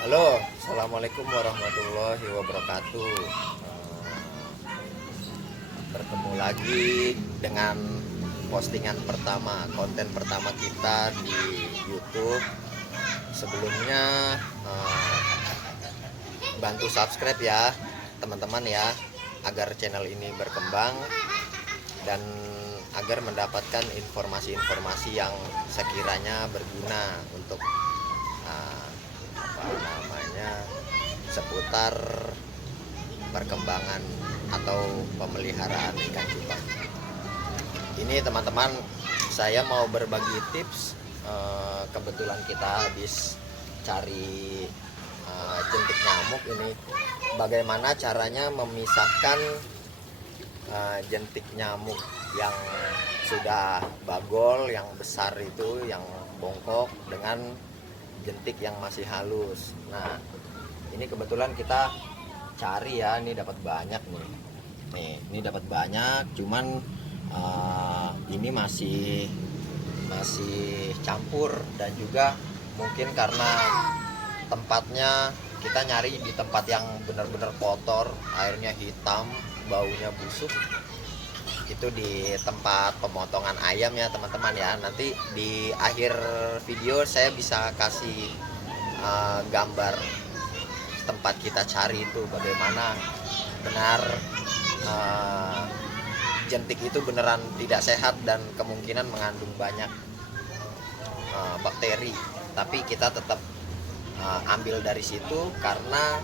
Halo, assalamualaikum warahmatullahi wabarakatuh. Bertemu lagi dengan postingan pertama, konten pertama kita di YouTube. Sebelumnya bantu subscribe ya, teman-teman ya, agar channel ini berkembang dan agar mendapatkan informasi-informasi yang sekiranya berguna untuk seputar perkembangan atau pemeliharaan ikan cupang. Ini teman-teman, saya mau berbagi tips. Kebetulan kita habis cari jentik nyamuk ini. Bagaimana caranya memisahkan jentik nyamuk yang sudah bagol, yang besar itu, yang bongkok, dengan jentik yang masih halus. Nah, ini kebetulan kita cari ya, ini dapat banyak nih. Ini dapat banyak, cuman ini masih campur, dan juga mungkin karena tempatnya kita nyari di tempat yang benar-benar kotor, airnya hitam, baunya busuk. Itu di tempat pemotongan ayam ya teman-teman ya. Nanti di akhir video saya bisa kasih gambar tempat kita cari itu, bagaimana benar jentik itu beneran tidak sehat dan kemungkinan mengandung banyak bakteri. Tapi kita tetap ambil dari situ karena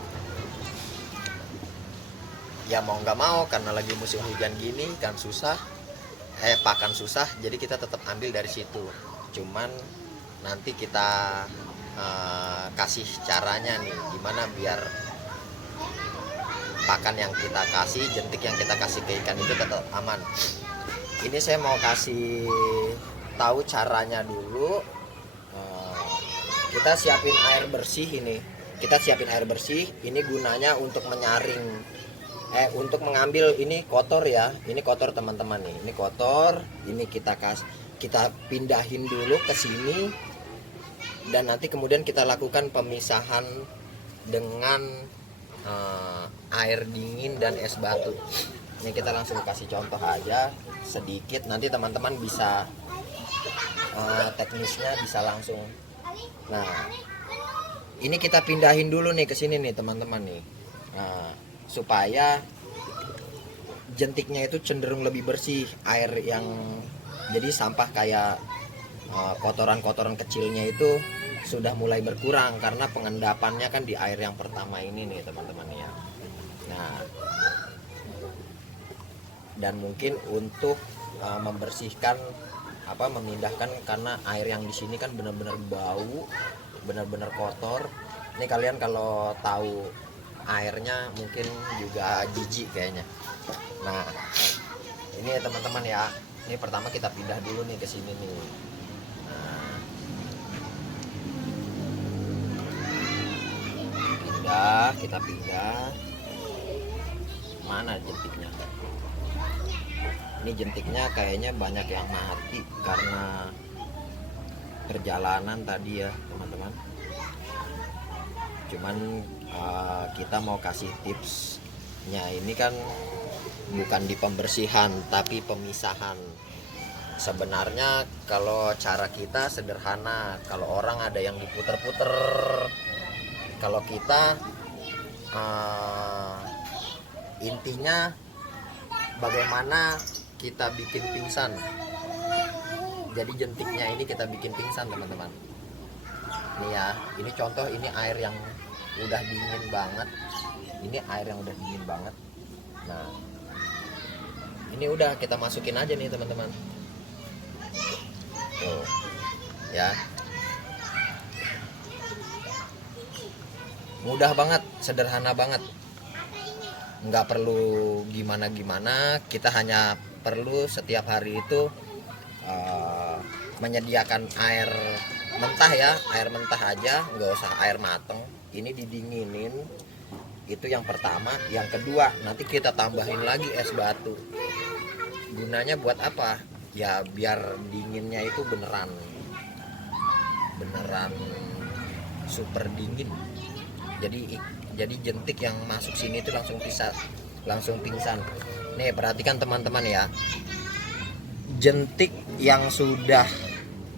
ya mau nggak mau, karena lagi musim hujan gini kan susah, pakan susah, jadi kita tetap ambil dari situ. Cuman nanti kita kasih caranya nih, gimana biar pakan yang kita kasih, jentik yang kita kasih ke ikan itu tetap aman. Ini saya mau kasih tahu caranya dulu. Kita siapin air bersih ini. Kita siapin air bersih. Ini gunanya untuk menyaring, untuk mengambil ini kotor ya. Ini kotor teman-teman nih. Ini kotor. Ini kita pindahin dulu ke sini. Dan nanti kemudian kita lakukan pemisahan dengan air dingin dan es batu. Ini kita langsung kasih contoh aja sedikit. Nanti teman-teman bisa teknisnya bisa langsung. Nah, ini kita pindahin dulu nih ke sini nih teman-teman nih. Nah, supaya jentiknya itu cenderung lebih bersih, air yang jadi sampah kayak kotoran-kotoran kecilnya itu sudah mulai berkurang karena pengendapannya kan di air yang pertama ini nih teman-teman ya. Nah, dan mungkin untuk membersihkan memindahkan, karena air yang di sini kan benar-benar bau, benar-benar kotor. Ini kalian kalau tahu airnya mungkin juga jijik kayaknya. Nah, ini ya teman-teman ya. Ini pertama kita pindah dulu nih ke sini nih. Nah, kita pindah. Mana jentiknya? Ini jentiknya kayaknya banyak yang mati karena perjalanan tadi ya teman-teman. Cuman kita mau kasih tipsnya ini kan bukan di pembersihan tapi pemisahan. Sebenarnya kalau cara kita sederhana, kalau orang ada yang diputer-puter, kalau kita intinya bagaimana kita bikin pingsan. Jadi jentiknya ini kita bikin pingsan teman-teman. Ini ya, ini contoh, ini air yang udah dingin banget. Ini air yang udah dingin banget. Nah, ini udah kita masukin aja nih teman-teman. Tuh, ya. Mudah banget, sederhana banget. Nggak perlu gimana-gimana, kita hanya perlu setiap hari itu menyediakan air mentah ya, air mentah aja, nggak usah air mateng. Ini didinginin, itu yang pertama. Yang kedua, nanti kita tambahin lagi es batu. Gunanya buat apa? Ya biar dinginnya itu beneran super dingin. Jadi jentik yang masuk sini itu langsung langsung pingsan. Nih perhatikan teman-teman ya, jentik yang sudah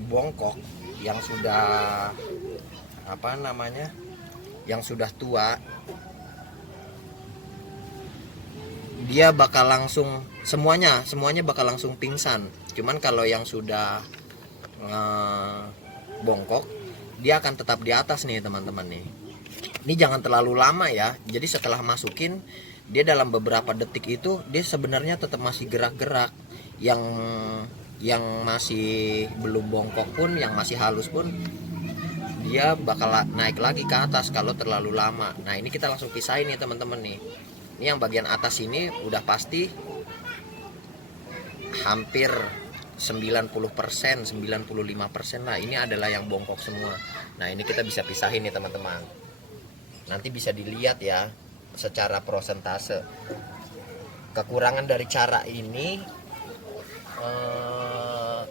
bongkok, yang sudah apa namanya, yang sudah tua, dia bakal langsung semuanya bakal langsung pingsan. Cuman kalau yang sudah bongkok, dia akan tetap di atas nih teman-teman nih. Ini jangan terlalu lama ya. Jadi setelah masukin, dia dalam beberapa detik itu dia sebenarnya tetap masih gerak-gerak. Yang masih belum bongkok pun, yang masih halus pun, dia bakal naik lagi ke atas kalau terlalu lama. Nah ini kita langsung pisahin nih teman-teman nih. Ini yang bagian atas ini udah pasti hampir 90%, 95% lah. Ini adalah yang bongkok semua. Nah ini kita bisa pisahin nih teman-teman. Nanti bisa dilihat ya secara prosentase. Kekurangan dari cara ini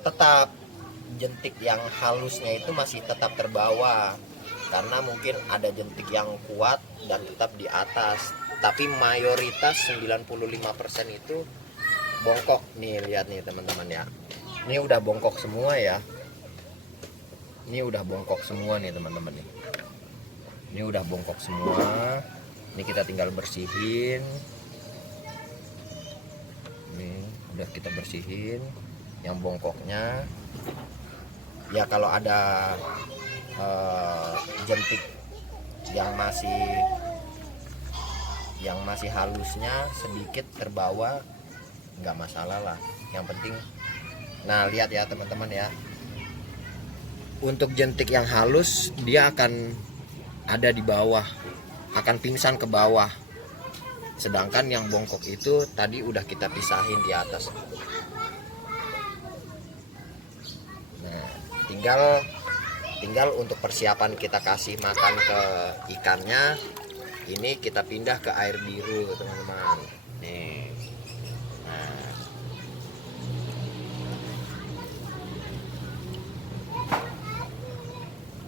tetap jentik yang halusnya itu masih tetap terbawa, karena mungkin ada jentik yang kuat dan tetap di atas. Tapi mayoritas 95% itu bongkok nih, lihat nih teman-teman ya. Ini udah bongkok semua ya. Ini udah bongkok semua nih teman-teman nih. Ini udah bongkok semua. Ini kita tinggal bersihin. Ini udah kita bersihin yang bongkoknya. Ya kalau ada jentik yang masih halusnya sedikit terbawa, nggak masalah lah. Yang penting, nah lihat ya teman-teman ya, untuk jentik yang halus dia akan ada di bawah, akan pingsan ke bawah. Sedangkan yang bongkok itu tadi udah kita pisahin di atas. Nah tinggal untuk persiapan kita kasih makan ke ikannya. Ini kita pindah ke air biru teman-teman nih. Nah,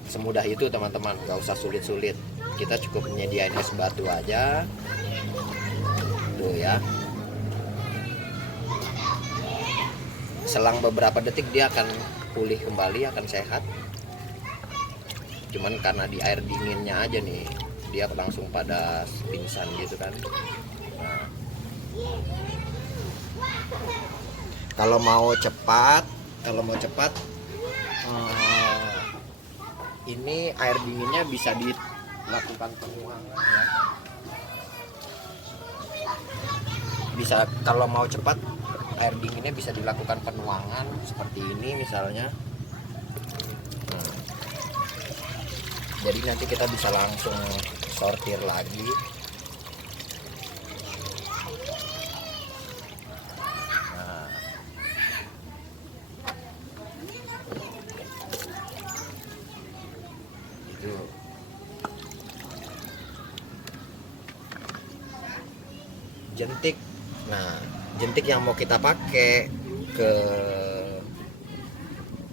semudah itu teman-teman, gak usah sulit-sulit. Kita cukup menyediain es batu aja tuh ya. Selang beberapa detik dia akan pulih kembali, akan sehat. Cuman karena di air dinginnya aja nih, dia langsung pada pingsan gitu kan. Nah, kalau mau cepat ini air dinginnya bisa dilakukan penuangan ya. Bisa, kalau mau cepat air dinginnya bisa dilakukan penuangan seperti ini misalnya. Nah, jadi nanti kita bisa langsung sortir lagi. Nah, itu jentik. Nah, jentik yang mau kita pakai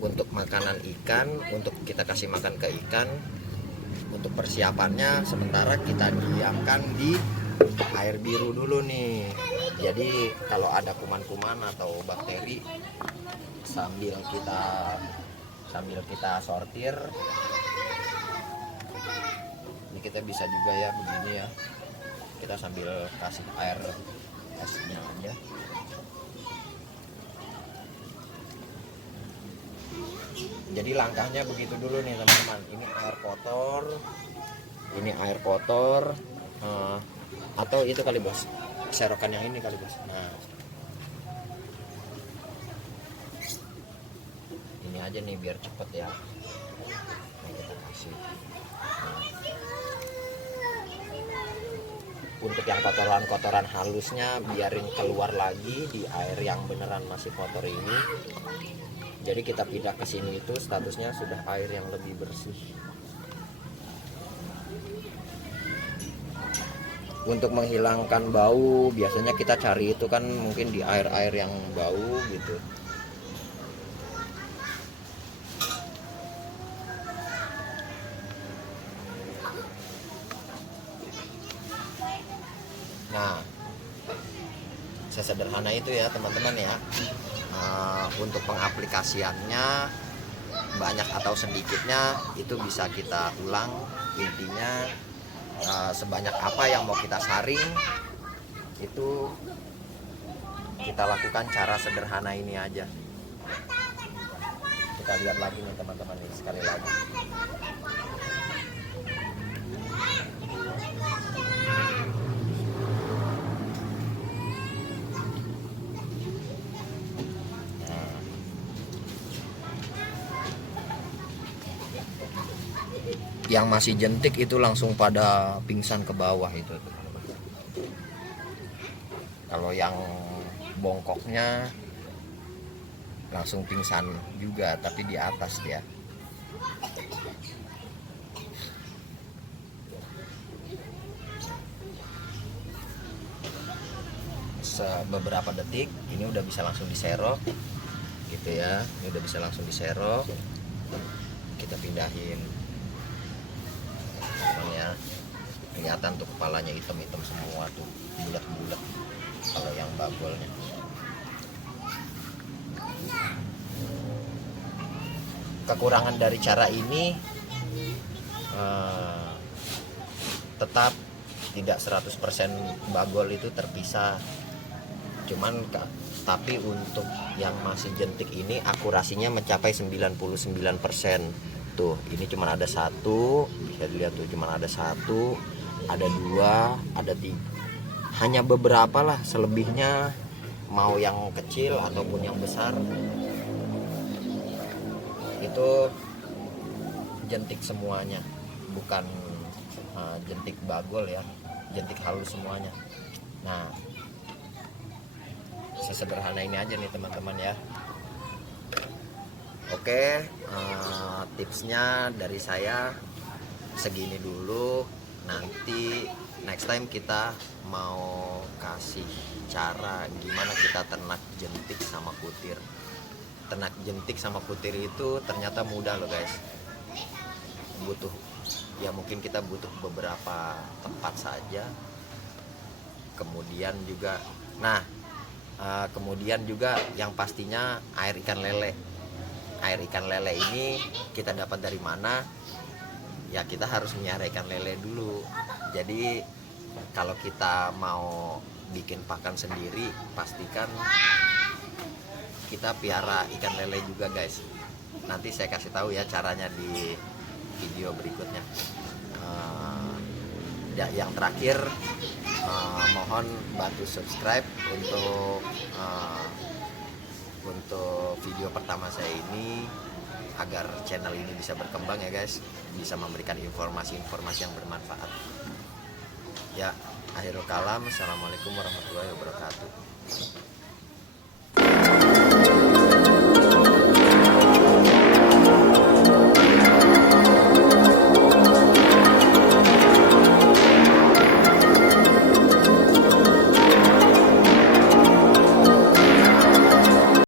untuk makanan ikan, untuk kita kasih makan ke ikan, untuk persiapannya sementara kita diamkan di air biru dulu nih. Jadi kalau ada kuman-kuman atau bakteri, sambil kita sortir, ini kita bisa juga ya begini ya, kita sambil kasih air esnya aja. Jadi langkahnya begitu dulu nih teman-teman. Ini air kotor, atau itu kali bos, serokan yang ini kali bos. Nah ini aja nih biar cepet ya. Nah, kita kasih. Nah, untuk yang kotoran halusnya biarin keluar lagi di air yang beneran masih kotor ini. Jadi kita pindah ke sini itu statusnya sudah air yang lebih bersih. Untuk menghilangkan bau biasanya kita cari itu kan mungkin di air-air yang bau gitu. Nah, sesederhana itu ya teman-teman ya. Untuk pengaplikasiannya banyak atau sedikitnya itu bisa kita ulang. Intinya sebanyak apa yang mau kita saring itu kita lakukan cara sederhana ini aja. Kita lihat lagi nih teman-teman nih, sekali lagi. Yang masih jentik itu langsung pada pingsan ke bawah itu. Kalau yang bongkoknya langsung pingsan juga, tapi di atas dia. Beberapa detik ini udah bisa langsung diserok gitu ya. Ini udah bisa langsung diserok. Kita pindahin ya, kelihatan tuh kepalanya hitam-hitam semua tuh, bulat-bulat kalau yang bagolnya. Kekurangan dari cara ini tetap tidak 100% bagol itu terpisah, cuman tapi untuk yang masih jentik ini akurasinya mencapai 99%. Tuh, ini cuma ada satu, bisa dilihat tuh, cuma ada satu, ada dua, ada tiga, hanya beberapa lah. Selebihnya mau yang kecil ataupun yang besar itu jentik semuanya, bukan jentik bagol ya, jentik halus semuanya. Nah, sesederhana ini aja nih teman-teman ya. Oke, tipsnya dari saya segini dulu. Nanti next time kita mau kasih cara gimana kita ternak jentik sama kutir. Ternak jentik sama kutir itu ternyata mudah loh guys. Butuh ya, mungkin kita butuh beberapa tempat saja. Kemudian juga kemudian juga yang pastinya air ikan lele. Air ikan lele ini kita dapat dari mana? Ya kita harus melihara ikan lele dulu. Jadi kalau kita mau bikin pakan sendiri, pastikan kita piara ikan lele juga guys. Nanti saya kasih tahu ya caranya di video berikutnya. Yang terakhir, mohon bantu subscribe untuk video pertama saya ini, agar channel ini bisa berkembang ya guys, bisa memberikan informasi-informasi yang bermanfaat. Ya, akhirul kalam, assalamualaikum warahmatullahi wabarakatuh.